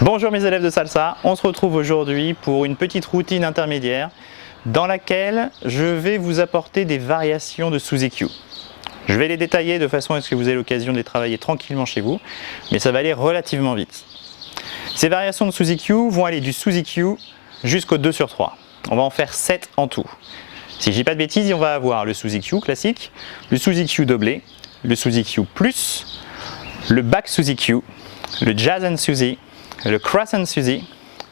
Bonjour mes élèves de salsa, on se retrouve aujourd'hui pour une petite routine intermédiaire dans laquelle je vais vous apporter des variations de Suzy-Q. Je vais les détailler de façon à ce que vous ayez l'occasion de les travailler tranquillement chez vous, mais ça va aller relativement vite. Ces variations de Suzy-Q vont aller du Suzy-Q jusqu'au 2 sur 3. On va en faire 7 en tout. Si je dis pas de bêtises, on va avoir le Suzy-Q classique, le Suzy-Q doublé, le Suzy-Q plus, le back Suzy-Q, le jazz and Suzy, le cross and Suzy,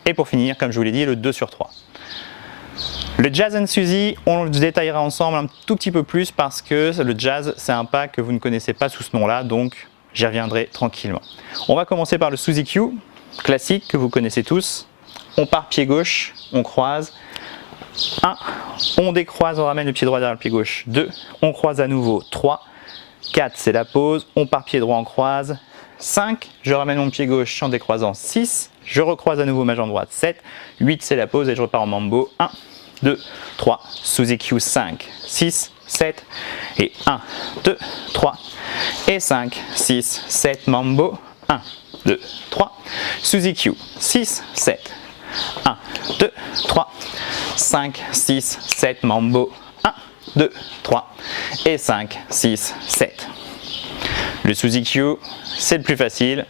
et pour finir, comme je vous l'ai dit, le 2 sur 3. Le jazz and Suzy, on le détaillera ensemble un tout petit peu plus parce que le jazz, c'est un pas que vous ne connaissez pas sous ce nom-là, donc j'y reviendrai tranquillement. On va commencer par le Suzy-Q, classique, que vous connaissez tous. On part pied gauche, on croise. 1, on décroise, on ramène le pied droit derrière le pied gauche. 2, on croise à nouveau. 3, 4, c'est la pause, on part pied droit, on croise. 5, je ramène mon pied gauche en décroisant. 6, je recroise à nouveau ma jambe droite. 7, 8, c'est la pause et je repars en mambo. 1, 2, 3, Suzy-Q 5, 6, 7 et 1, 2, 3 et 5, 6, 7, mambo. 1, 2, 3, Suzy-Q 6, 7, 1, 2, 3, 5, 6, 7, mambo. 1, 2, 3 et 5, 6, 7. Le Suzy-Q, c'est le plus facile.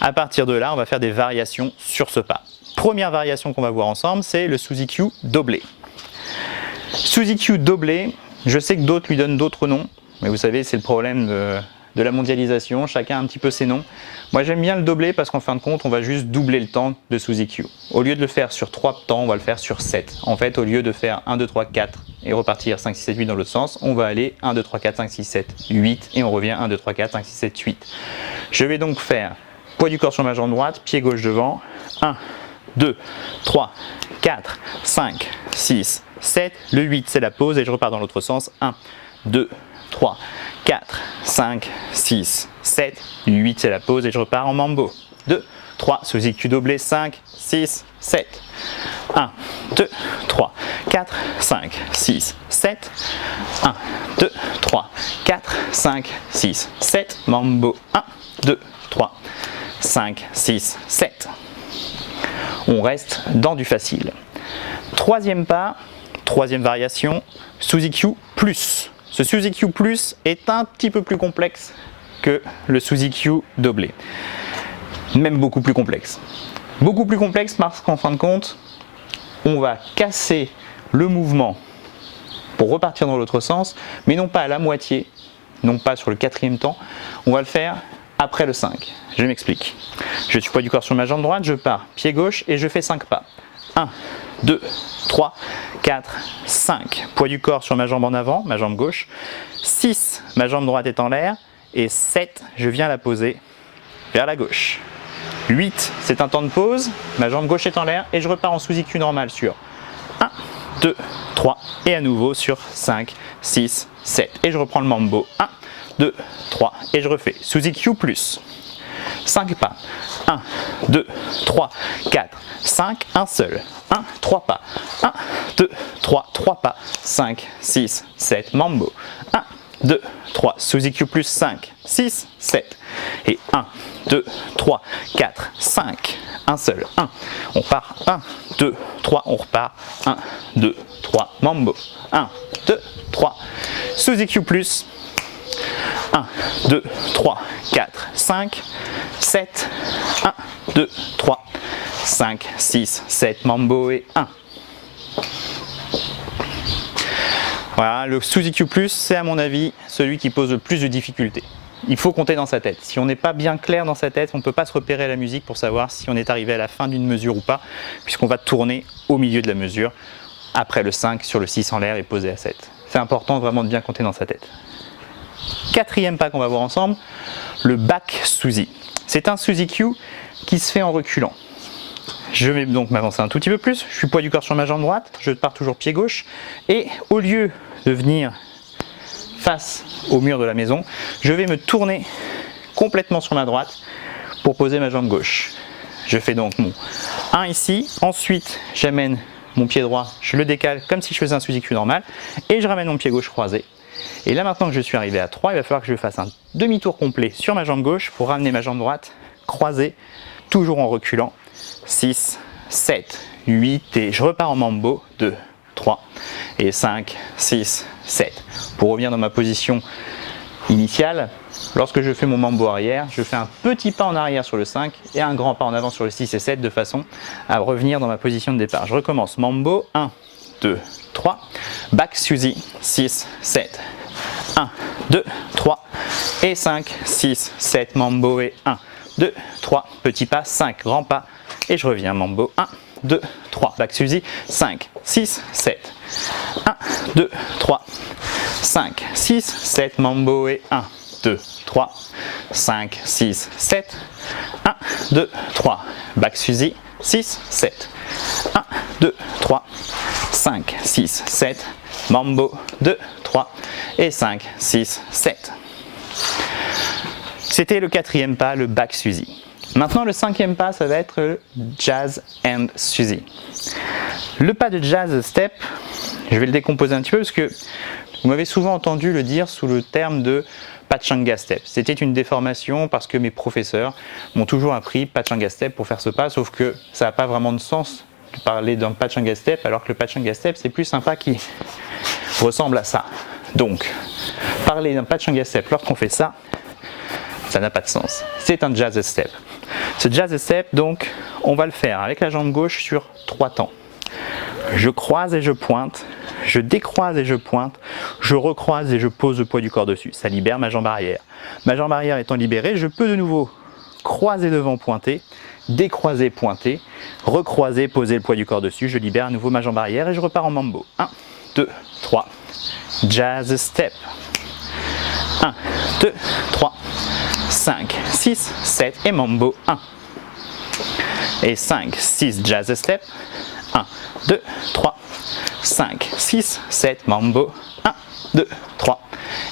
À partir de là, on va faire des variations sur ce pas. Première variation qu'on va voir ensemble, c'est le Suzy-Q doublé. Suzy-Q doublé, je sais que d'autres lui donnent d'autres noms, mais vous savez, c'est le problème de la mondialisation, chacun a un petit peu ses noms. Moi, j'aime bien le doublé parce qu'en fin de compte, on va juste doubler le temps de Suzy-Q. Au lieu de le faire sur 3 temps, on va le faire sur 7. En fait, au lieu de faire 1, 2, 3, 4 et repartir 5, 6, 7, 8 dans l'autre sens, on va aller 1, 2, 3, 4, 5, 6, 7, 8 et on revient 1, 2, 3, 4, 5, 6, 7, 8. Je vais donc faire poids du corps sur ma jambe droite, pied gauche devant, 1, 2, 3, 4, 5, 6, 7, le 8 c'est la pause et je repars dans l'autre sens, 1, 2, 3, 4, 5, 6, 7, 8 c'est la pause et je repars en mambo. 2, 3, Suzy-Q doublé, 5, 6, 7. 1, 2, 3, 4, 5, 6, 7. 1, 2, 3, 4, 5, 6, 7. Mambo. 1, 2, 3, 5, 6, 7. On reste dans du facile. Troisième pas, troisième variation, Suzy-Q plus. Ce Suzy-Q plus est un petit peu plus complexe que le Suzy-Q doublé. Même beaucoup plus complexe. Beaucoup plus complexe parce qu'en fin de compte, on va casser le mouvement pour repartir dans l'autre sens, mais non pas à la moitié, non pas sur le 4e temps, on va le faire après le 5. Je m'explique. Je suis poids du corps sur ma jambe droite, je pars pied gauche et je fais 5 pas. 1, 2, 3, 4, 5. Poids du corps sur ma jambe en avant, ma jambe gauche. 6, ma jambe droite est en l'air. Et 7, je viens la poser vers la gauche. 8, c'est un temps de pause, ma jambe gauche est en l'air et je repars en Suzy-Q normal sur 1, 2, 3 et à nouveau sur 5, 6, 7. Et je reprends le mambo. 1, 2, 3 et je refais Suzy-Q plus. 5 pas. 1, 2, 3, 4, 5, un seul. 1, 3 pas. 1, 2, 3, 3 pas. 5, 6, 7, mambo. 1, 2, 3, Suzy-Q plus 5, 6, 7. Et 1, 2, 3, 4, 5, un seul. 1, on part. 1, 2, 3, on repart. 1, 2, 3, mambo. 1, 2, 3, Suzy-Q plus. 1, 2, 3, 4, 5, 7, 1, 2, 3, 5, 6, 7, mambo et 1. Voilà, le Suzy-Q+, c'est à mon avis celui qui pose le plus de difficultés. Il faut compter dans sa tête. Si on n'est pas bien clair dans sa tête, on ne peut pas se repérer à la musique pour savoir si on est arrivé à la fin d'une mesure ou pas, puisqu'on va tourner au milieu de la mesure, après le 5 sur le 6 en l'air et posé à 7. C'est important vraiment de bien compter dans sa tête. 4e pas qu'on va voir ensemble, le back Suzy. C'est un Suzy-Q qui se fait en reculant. Je vais donc m'avancer un tout petit peu plus, je suis poids du corps sur ma jambe droite, je pars toujours pied gauche, et au lieu de venir face au mur de la maison, je vais me tourner complètement sur ma droite pour poser ma jambe gauche. Je fais donc mon 1 ici, ensuite j'amène mon pied droit, je le décale comme si je faisais un Suzy-Q normal, et je ramène mon pied gauche croisé. Et là maintenant que je suis arrivé à 3, il va falloir que je fasse un demi-tour complet sur ma jambe gauche pour ramener ma jambe droite croisée, toujours en reculant, 6, 7, 8 et je repars en mambo. 2, 3 et 5, 6, 7. Pour revenir dans ma position initiale, lorsque je fais mon mambo arrière, je fais un petit pas en arrière sur le 5 et un grand pas en avant sur le 6 et 7 de façon à revenir dans ma position de départ. Je recommence mambo, 1, 2, 3, back Suzy, 6, 7, 1, 2, 3 et 5, 6, 7, mambo et 1, 2, 3, petit pas, 5, grand pas et je reviens mambo, 1, 2, 3, back Suzy, 5, 6, 7, 1, 2, 3, 5, 6, 7, mambo et 1, 2, 3, 5, 6, 7, 1, 2, 3, back Suzy, 6, 7, 1, 2, 3, 5, 6, 7, mambo, 2, 3 et 5, 6, 7. C'était le quatrième pas, le back Suzy. Maintenant, le cinquième pas, ça va être le jazz and Suzy. Le pas de jazz step, je vais le décomposer un petit peu parce que vous m'avez souvent entendu le dire sous le terme de Pachanga Step. C'était une déformation parce que mes professeurs m'ont toujours appris Pachanga Step pour faire ce pas, sauf que ça n'a pas vraiment de sens de parler d'un Pachanga Step alors que le Pachanga Step c'est plus un pas qui ressemble à ça. Donc, parler d'un Pachanga Step lorsqu'on fait ça, ça n'a pas de sens. C'est un Jazz Step. Ce Jazz Step, donc, on va le faire avec la jambe gauche sur 3 temps. Je croise et je pointe, je décroise et je pointe, je recroise et je pose le poids du corps dessus. Ça libère ma jambe arrière. Ma jambe arrière étant libérée, je peux de nouveau croiser devant, pointer, décroiser, pointer, recroiser, poser le poids du corps dessus. Je libère à nouveau ma jambe arrière et je repars en mambo. 1, 2, 3. Jazz step. 1, 2, 3, 5, 6, 7 et mambo. 1. Et 5, 6, jazz step. 1, 2, 3, 5, 6, 7, mambo, 1, 2, 3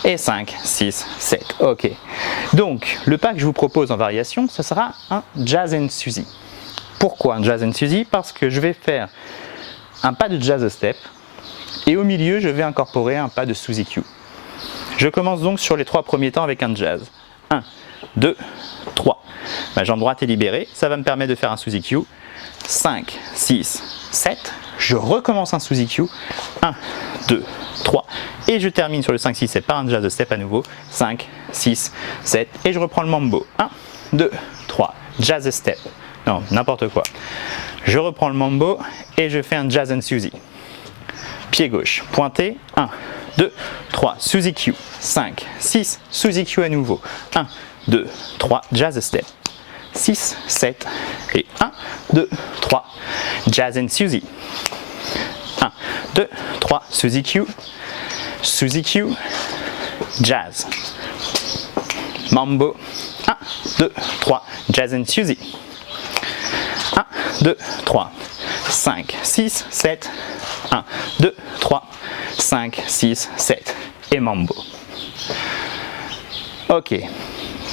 et 5, 6, 7. Ok. Donc, le pas que je vous propose en variation, ce sera un Jazz and Suzy. Pourquoi un Jazz and Suzy? Parce que je vais faire un pas de Jazz Step et au milieu, je vais incorporer un pas de Suzy Q. Je commence donc sur les 3 premiers temps avec un Jazz. 1, 2, 3. Ma jambe droite est libérée, ça va me permettre de faire un Suzy Q. 5, 6, 7, je recommence un Suzy Q, 1, 2, 3, et je termine sur le 5, 6, 7 par un Jazz Step à nouveau, 5, 6, 7, et je reprends le mambo, 1, 2, 3, Jazz Step, non, n'importe quoi. Je reprends le mambo et je fais un Jazz and Suzy. Pied gauche, pointé, 1, 2, 3, Suzy Q, 5, 6, Suzy Q à nouveau, 1, 2, 3, Jazz Step. 6, 7 et 1, 2, 3, Jazz and Suzy. 1, 2, 3, Suzy Q, Jazz. Mambo. 1, 2, 3, Jazz and Suzy. 1, 2, 3, 5, 6, 7, 1, 2, 3, 5, 6, 7 et mambo. Ok,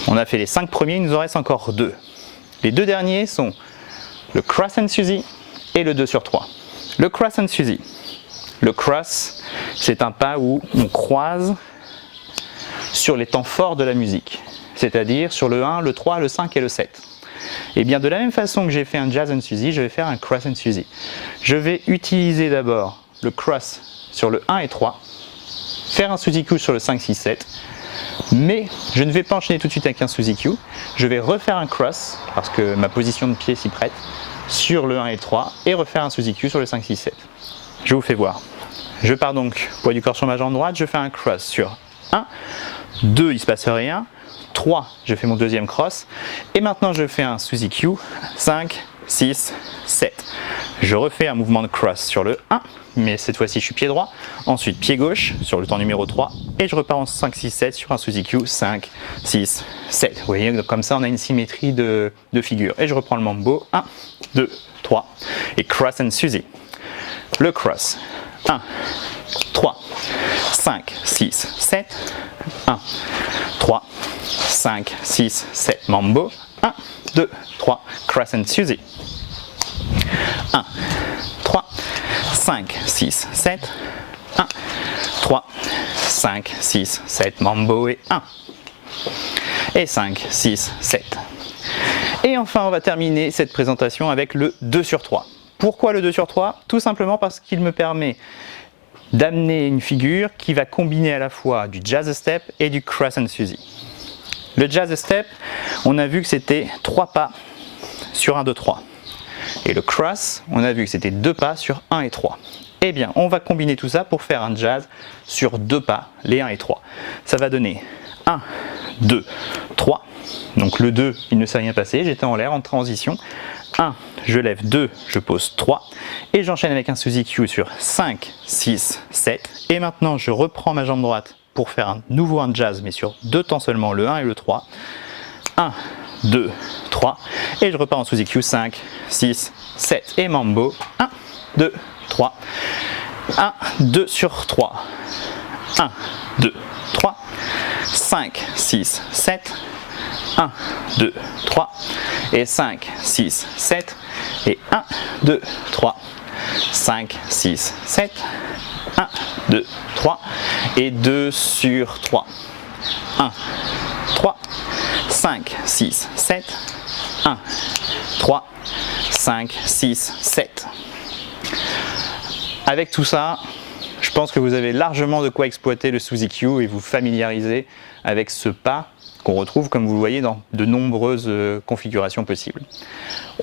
on a fait les 5 premiers, il nous en reste encore 2. Les 2 derniers sont le Cross and Suzy et le 2 sur 3. Le Cross and Suzy. Le cross, c'est un pas où on croise sur les temps forts de la musique, c'est-à-dire sur le 1, le 3, le 5 et le 7. Et bien de la même façon que j'ai fait un Jazz and Suzy, je vais faire un Cross and Suzy. Je vais utiliser d'abord le cross sur le 1 et 3, faire un Suzy Q sur le 5, 6, 7, mais je ne vais pas enchaîner tout de suite avec un Suzy Q, je vais refaire un cross, parce que ma position de pied s'y prête, sur le 1 et 3, et refaire un Suzy Q sur le 5, 6, 7. Je vous fais voir. Je pars donc, poids du corps sur ma jambe droite, je fais un cross sur 1, 2, il ne se passe rien, 3, je fais mon deuxième cross, et maintenant je fais un Suzy Q, 5, 6, 7. Je refais un mouvement de cross sur le 1, mais cette fois-ci je suis pied droit, ensuite pied gauche sur le temps numéro 3, et je repars en 5, 6, 7 sur un Suzy Q, 5, 6, 7. Vous voyez, donc comme ça on a une symétrie de figure. Et je reprends le mambo, 1, 2, 3, et cross and Suzy. Le cross, 1, 3, 5, 6, 7, 1, 3, 5, 6, 7, mambo, 1, 2, 3, cross and Suzy. 1, 3, 5, 6, 7, 1, 3, 5, 6, 7, mambo et 1. Et 5, 6, 7. Et enfin, on va terminer cette présentation avec le 2 sur 3. Pourquoi le 2 sur 3? Tout simplement parce qu'il me permet d'amener une figure qui va combiner à la fois du jazz step et du cross and Suzy. Le jazz step, on a vu que c'était 3 pas sur 1, 2, 3. Et le cross, on a vu que c'était 2 pas sur 1 et 3. Eh bien, on va combiner tout ça pour faire un jazz sur 2 pas, les 1 et 3. Ça va donner 1, 2, 3. Donc le 2, il ne s'est rien passé, j'étais en l'air, en transition. 1, je lève, 2, je pose 3. Et j'enchaîne avec un Suzy Q sur 5, 6, 7. Et maintenant, je reprends ma jambe droite pour faire un jazz, mais sur 2 temps seulement, le 1 et le 3. 1, 2, 3. Et je repars en Suzy Q, 5, 6, 7. Et mambo, 1, 2, 3. 1, 2 sur 3. 1, 2, 3. 5, 6, 7. 1, 2, 3. Et 5, 6, 7. Et 1, 2, 3. 5, 6, 7. 1, 2, 3 et 2 sur 3. 1, 3, 5, 6, 7. 1, 3, 5, 6, 7. Avec tout ça, je pense que vous avez largement de quoi exploiter le Suzy Q et vous familiariser avec ce pas qu'on retrouve, comme vous le voyez, dans de nombreuses configurations possibles.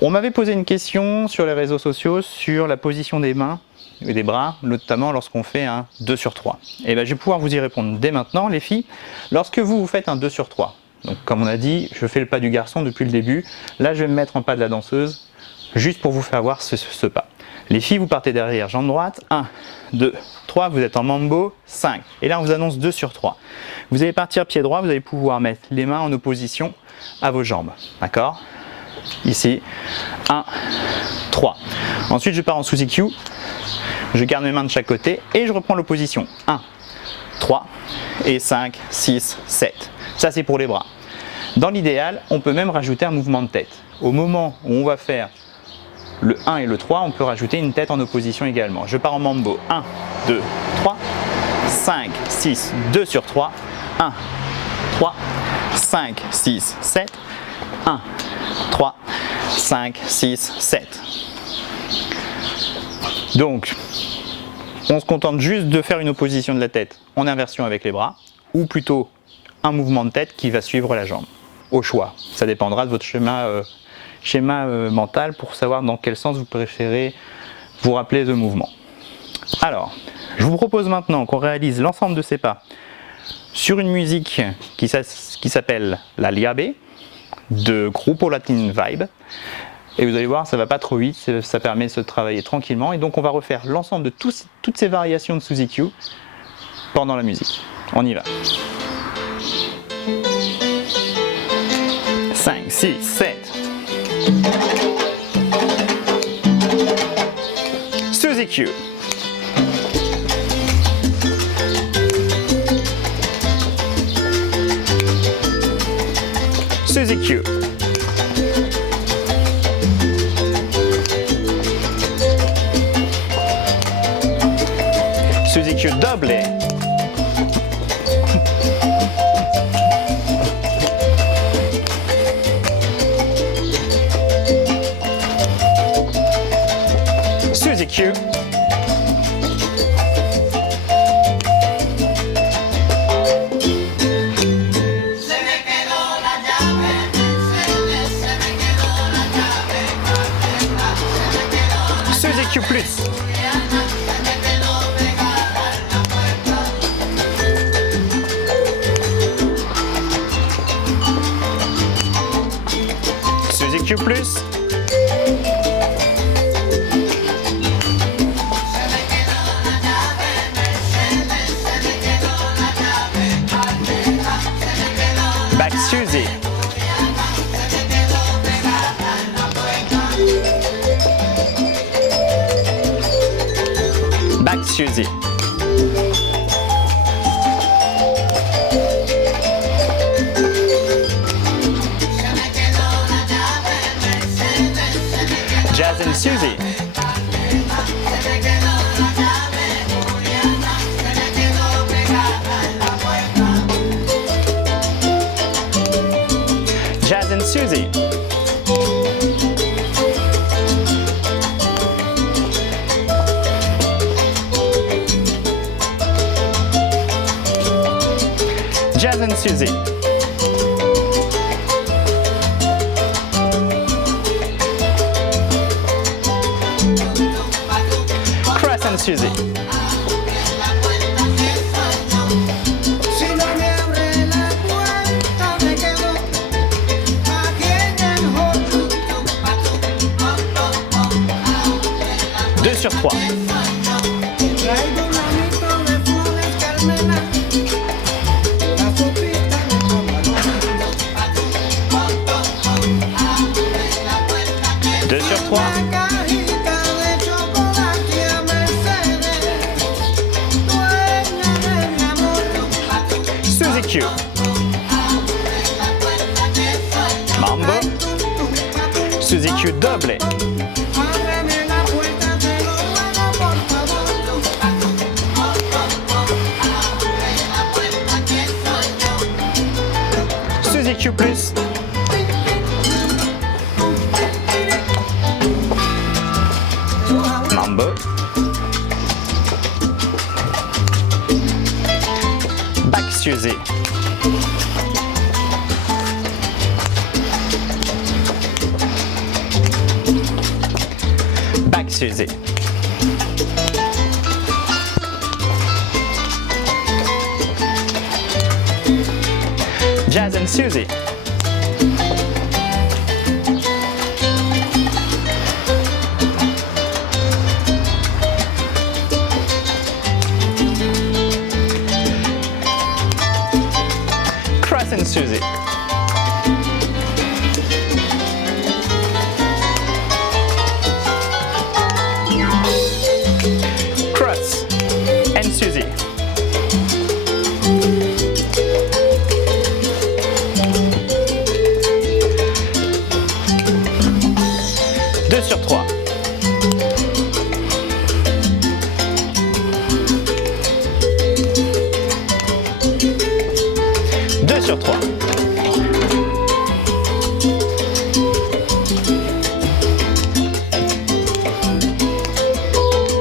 On m'avait posé une question sur les réseaux sociaux sur la position des mains et des bras, notamment lorsqu'on fait un 2 sur 3. Et bien, je vais pouvoir vous y répondre dès maintenant, les filles. Lorsque vous faites un 2 sur 3, donc comme on a dit, je fais le pas du garçon depuis le début. Là, je vais me mettre en pas de la danseuse, juste pour vous faire voir ce pas. Les filles, vous partez derrière, jambe droite, 1, 2, 3, vous êtes en mambo, 5. Et là, on vous annonce 2 sur 3. Vous allez partir pied droit, vous allez pouvoir mettre les mains en opposition à vos jambes. D'accord? Ici, 1, 3. Ensuite, je pars en Suzy Q. Je garde mes mains de chaque côté et je reprends l'opposition. 1, 3 et 5, 6, 7. Ça, c'est pour les bras. Dans l'idéal, on peut même rajouter un mouvement de tête. Au moment où on va faire le 1 et le 3, on peut rajouter une tête en opposition également. Je pars en mambo. 1, 2, 3, 5, 6, 2 sur 3. 1, 3, 5, 6, 7. 1, 3, 5, 6, 7. Donc, on se contente juste de faire une opposition de la tête en inversion avec les bras, ou plutôt un mouvement de tête qui va suivre la jambe. Au choix, ça dépendra de votre schéma mental pour savoir dans quel sens vous préférez vous rappeler de mouvement. Alors, je vous propose maintenant qu'on réalise l'ensemble de ces pas sur une musique qui s'appelle la Liabe de Grupo Latin Vibe. Et vous allez voir, ça ne va pas trop vite, ça permet de se travailler tranquillement. Et donc on va refaire l'ensemble de toutes ces variations de Suzy Q pendant la musique. On y va. 5, 6, 7. Suzy Q. Suzy Q. Suzy Q double. Suzy Q. Suzy Q plus. Suzy Q plus. Back Suzy. Back Suzy. Jazz and Suzy. Jazz and Suzy. Suzy. Cross and Suzy. Deux sur 3. Deux sur 3. Suzy Q. Mambo. Suzy Q double. Suzy Q plus. Mambo. Back Suzy. Back Suzy. Jazz and Suzy. Cross and Suzy. Cross and Suzy. Deux sur 3. Deux sur 3.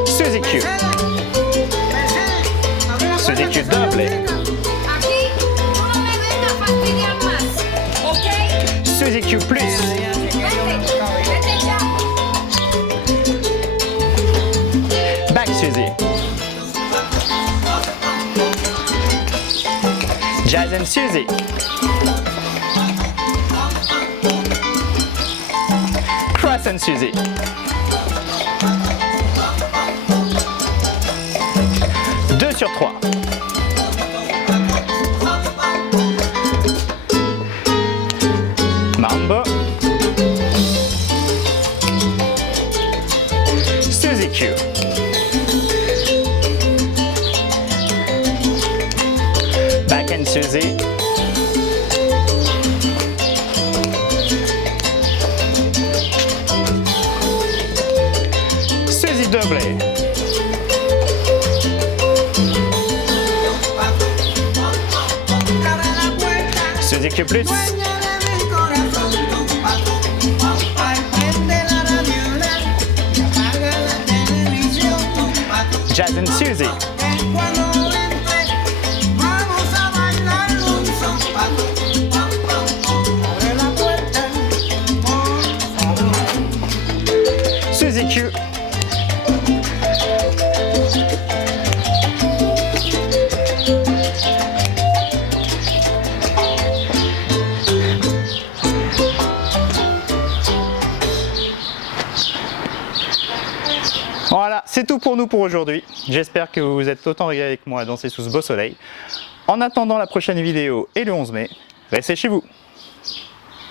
Suzy Q. Suzy Q double. Aquí tú no me vengas a fastidiar más, ¿ok? Suzy Q plus. Vete ya. Back Suzy. Jazz and Suzy. Cross and Suzy. Deux sur 3. Mambo. Suzy Q. Back and Suzy. Suzy double. Suzy Q plus. Jazz and Suzy. Suzy Q. Voilà, c'est tout pour nous pour aujourd'hui. J'espère que vous vous êtes autant régalé avec moi à danser sous ce beau soleil. En attendant la prochaine vidéo et le 11 mai, restez chez vous.